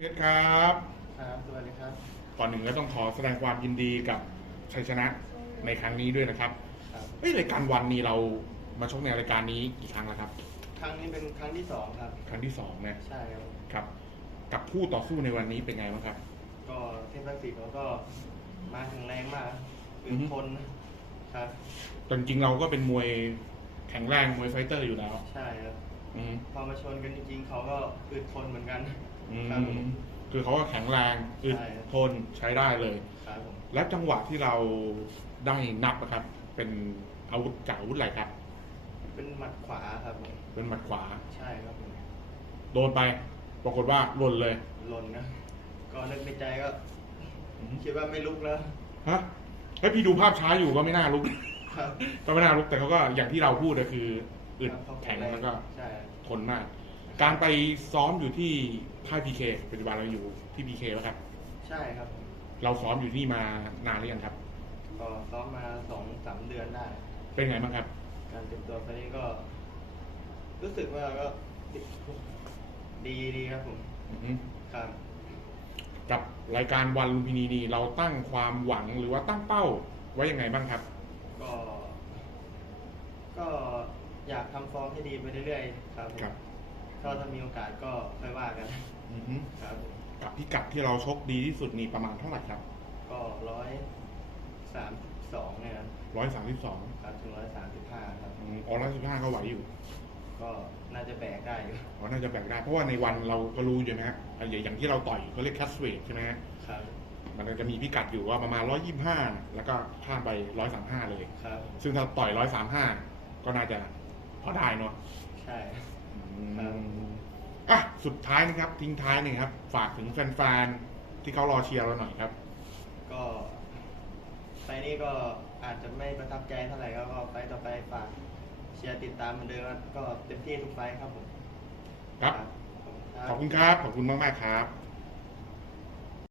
เพชรครับครับสวัสดีครับ ก่อนหนึ่งก็ต้องขอแสดงความยินดีกับชัยชนะในครั้งนี้ด้วยนะครับครับเอ้ยรายการวันนี้เรามาชกในรายการนี้กี่ครั้งแล้วครับ ครั้งนี้เป็นครั้งที่สองครับ ครั้งที่สองเนี่ยใช่ครับ ครับ กับคู่ต่อสู้ในวันนี้เป็นไงบ้างครับ ก็เทพศักดิ์สิทธิ์เขาก็มาแข็งแรงมากอือึอดฮึทนครับ แต่จริงๆเราก็เป็นมวยแข็งแรงมวยไฟเตอร์อยู่แล้ว ใช่ครับอืมพอมาชนกันจริงๆเขาก็อึดทนเหมือนกัน อืครับผมมคือเขาก็แข็งแรงอึดใช่ครับ ทนใช้ได้เลย ครับผมและจังหวะที่เราได้นับนะครับ เป็นอาวุธจากอาวุธอะไรครับ เป็นหมัดขวาครับผมเป็นหมัดขวา ใช่ครับผมโดนไปปรากฏว่าหล่นเลยหล่นนะก็นึกในใจก็อืมคิดว่าไม่ลุกแล้วฮะเฮ้ยพี่ดูภาพช้าอยู่ก็ไม่น่าลุก ครับก็ไม่น่าลุกแต่เขาก็อย่างที่เราพูดก็คืออึดครับเขาแข็งแล้วก็ใช่ทนมาก การไปซ้อมอยู่ที่ค่ายพีเคปัจจุบันเราอยู่ที่พีเคแล้วครับ ใช่ครับผมเราซ้อมอยู่ที่นี่มานานหรือยังครับ ก็ซ้อมมาสองสามเดือนได้ เป็นไงบ้างครับ การเตรียมตัวไปนี้ก็ รู้สึกว่าก็ดีดีครับผมอือฮึครับกับรายการวันลุมพินีนี่เราตั้งความหวังหรือว่าตั้งเป้าไว้ยังไงบ้างครับก็ ก็อยากทำฟอร์มให้ดีไปเรื่อยๆ ครับผมครับ ก็ถ้ามีโอกาสก็ค่อยว่ากันอือฮึครับผมกับพิกัดที่เราชกดีที่สุดนี่ประมาณเท่าไหร่ครับก็ร้อยสามสองเนี่ยครับร้อยสามสิบสองครับถึงร้อยสามสิบห้าครับอ๋อร้อยสิบห้าก็ไหวอยู่ก็น่าจะแบกได้อยู่อ๋อน่าจะแบ่งได้เพราะว่าในวันเราก็รู้อยู่นะฮะอะอย่างอย่างที่เราต่อยเขาเรียกแคสเวทใช่ไหมฮะครับมันก็จะมีพิกัดอยู่ว่าประมาณ125แล้วก็ข้ามไป135เลย ครับ ซึ่งถ้าต่อย135ก็น่าจะพอได้เนาะ ใช่ อืม ครับ อะ สุดท้ายนะครับ ทิ้งท้ายหนึ่งครับ ฝากถึงแฟนๆที่เขารอเชียร์เราหน่อยครับ ก็ไฟล์นี้ก็อาจจะไม่ประทับใจเท่าไหร่ครับก็ไฟล์ต่อไปฝากเชียร์ติดตามเหมือนเดิมครับก็เต็มที่ทุกไฟล์ครับผมครับ ขอบคุณครับ ขอบคุณครับขอบคุณมากๆครับ